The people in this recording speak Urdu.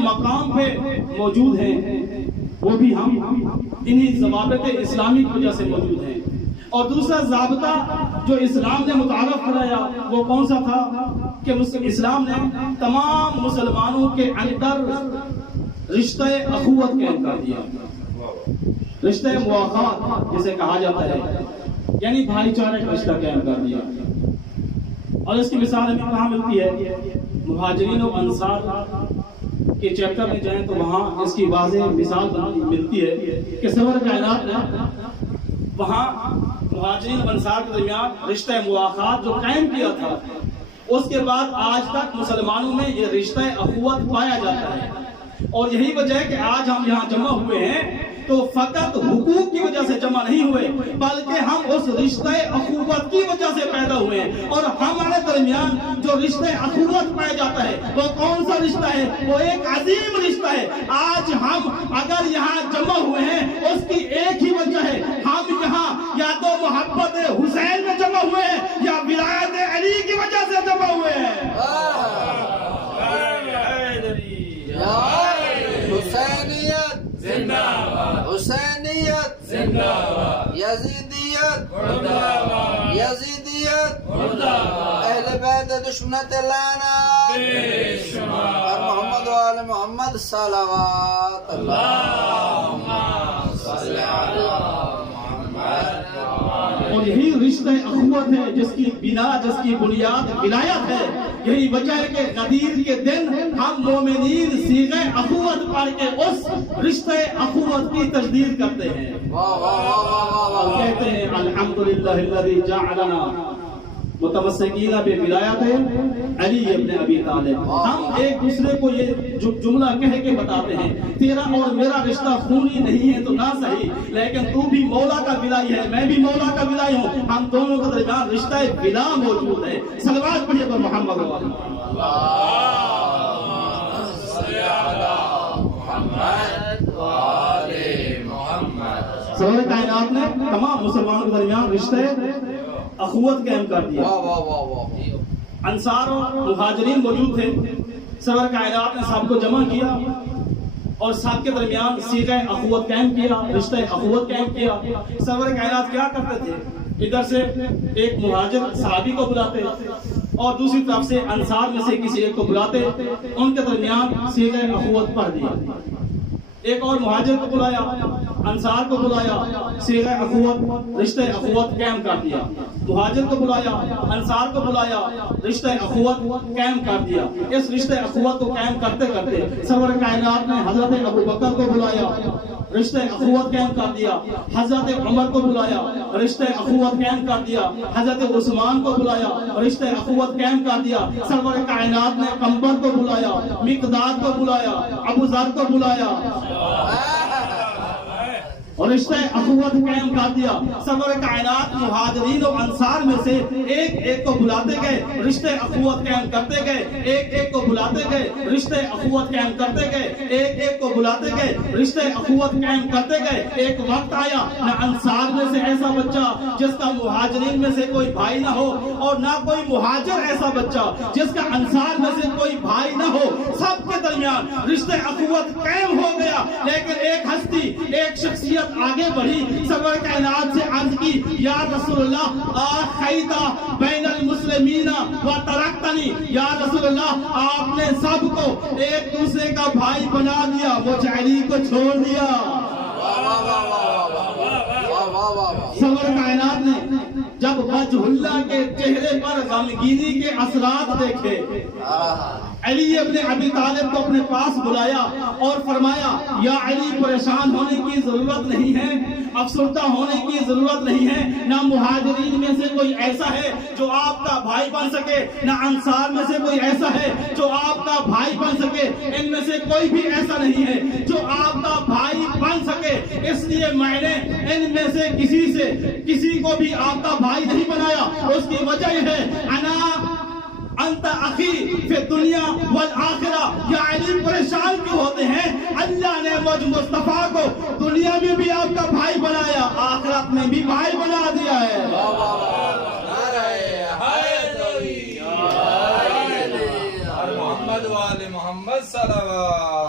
مقام پہ موجود ہیں وہ بھی ہم انہی ضوابط اسلامی کی وجہ سے موجود ہیں. اور دوسرا ضابطہ جو اسلام نے متعارف کرایا وہ کون سا تھا کہ اسلام نے تمام مسلمانوں کے اندر رشتہ اخوت قائم کر دیا, رشتہ مواخات جسے کہا جاتا ہے, یعنی بھائی چارے کا رشتہ قائم کر دیا. اور اس کی مثال ہمیں کہاں ملتی ہے؟ مہاجرین و انصار کے چیپٹر میں جائیں تو وہاں اس کی واضح مثال ملتی ہے کہ سرور کائنات نے وہاں مہاجرین و انصار کے درمیان رشتہ مواخات جو قائم کیا تھا, اس کے بعد آج تک مسلمانوں میں یہ رشتہ اخوت پایا جاتا ہے. اور یہی وجہ ہے کہ آج ہم یہاں جمع ہوئے ہیں تو فقط حقوق کی وجہ سے جمع نہیں ہوئے, بلکہ ہم اس رشتہ اخوت کی وجہ سے پیدا ہوئے ہیں. اور ہمارے درمیان جو رشتہ اخوت پایا جاتا ہے وہ کون سا رشتہ ہے؟ وہ ایک عظیم رشتہ ہے. آج ہم اگر یہاں جمع ہوئے ہیں اس کی ایک ہی وجہ ہے, ہم یہاں یا تو محبت حسین میں جمع ہوئے ہیں یا ولایت علی کی وجہ سے جمع ہوئے ہیں. حسینیت زندہ باد, حسینیت زندہ باد, یزیدیت مردہ باد, یزیدیت مردہ باد, اہل بیت دشمنت لانا بے شمار, اور محمد و آل محمد صلوات اللہم صلی علی محمد. اور یہی رشتہ اخوت ہے جس کی بنا, جس کی بنیاد ولایت ہے. یہی وجہ ہے کہ غدیر کے دن ہم مومنین صیغہ اخوت پڑھ کے اس رشتہ اخوت کی تجدید کرتے ہیں. اور کہتے ہیں الحمدللہ الذی جعلنا متمسکین بولایت علی ابن ابی طالب. ہم ایک دوسرے کو یہ جملہ کہہ کے بتاتے ہیں تیرا اور میرا رشتہ خونی نہیں ہے تو نہ صحیح, لیکن تو بھی مولا کا ولائی ہے, میں بھی مولا کا ولائی ہوں, ہم دونوں کے درمیان رشتہ ولا موجود ہے. صلوات پڑھیے پر محمد اللہم صلی علی محمد و آل محمد. سرور کائنات نے تمام مسلمانوں کے درمیان رشتہ اخوت قائم کر دیا. انصار اور مہاجرین موجود تھے, سرور کائنات نے سب کو جمع کیا اور سب کے درمیان صیغہ اخوت قائم کیا, رشتہ اخوت قائم کیا. سرور کائنات کیا کرتے تھے؟ ادھر سے ایک مہاجر صحابی کو بلاتے اور دوسری طرف سے انصار میں سے کسی ایک کو بلاتے, ان کے درمیان صیغہ اخوت پڑھ دیا. ایک اور مہاجر کو بلایا, انصار کو بلایا, صیغہ اخوت رشتہ اخوت قائم کر دیا. مہاجر کو بلایا, انصار کو بلایا, رشتہ اخوت قائم کر دیا. اس رشتہ اخوت کو قائم کرتے کرتے سرور کائنات نے حضرت ابو بکر کو بلایا, رشتہ اخوت قائم کر دیا. حضرت عمر کو بلایا, رشتہ اخوت قائم کر دیا. حضرت عثمان کو بلایا, رشتہ اخوت قائم کر دیا. سرور کائنات نے قمبر کو بلایا, مقداد کو بلایا, ابو ذر کو بلایا اور رشتہ اخوت قائم کر دیا. سرور کائنات مہاجرین و انصار میں سے ایک ایک کو بلاتے گئے, رشتہ اخوت قائم کرتے گئے. ایک ایک کو بلاتے گئے, رشتہ اخوت قائم کرتے گئے. ایک ایک کو بلاتے گئے, رشتہ اخوت قائم کرتے گئے. ایک وقت آیا نہ انصار میں سے ایسا بچہ جس کا مہاجرین میں سے کوئی بھائی نہ ہو, اور نہ کوئی مہاجر ایسا بچہ جس کا انصار میں سے کوئی بھائی نہ ہو. سب کے درمیان رشتہ اخوت قائم ہو گیا. لیکن ایک ہستی, ایک شخصیت آگے بڑھی, سرور کائنات سے عرض کی یا رسول اللہ آخیتا بین المسلمین و ترکتنی. یا رسول اللہ آپ نے سب کو ایک دوسرے کا بھائی بنا دیا, مجھ علی کو چھوڑ دیا. سرور کائنات نے جب وجہ اللہ کے چہرے پر غمگینی کے اثرات دیکھے, علی ابن ابی طالب کو اپنے پاس بلایا اور فرمایا یا علی پریشان ہونے کی ضرورت نہیں ہے, افسردہ ہونے کی ضرورت نہیں ہے. نہ مہاجرین میں سے کوئی ایسا ہے جو آپ کا بھائی بن سکے, نہ انصار میں سے کوئی ایسا ہے جو آپ کا بھائی بن سکے. ان میں سے کوئی بھی ایسا نہیں ہے جو آپ کا بھائی بن سکے. اس لیے میں نے ان میں سے کسی کو بھی آپ کا بھائی نہیں بنایا. اس کی وجہ یہ ہے انا انت اخی فی دنیا والآخرہ. یا علی پریشان کیوں ہوتے ہیں؟ اللہ نے مجھ مصطفیٰ کو دنیا میں بھی آپ کا بھائی بنایا, آخرت میں بھی بھائی بنا دیا ہے. محمد وآل محمد صلوات.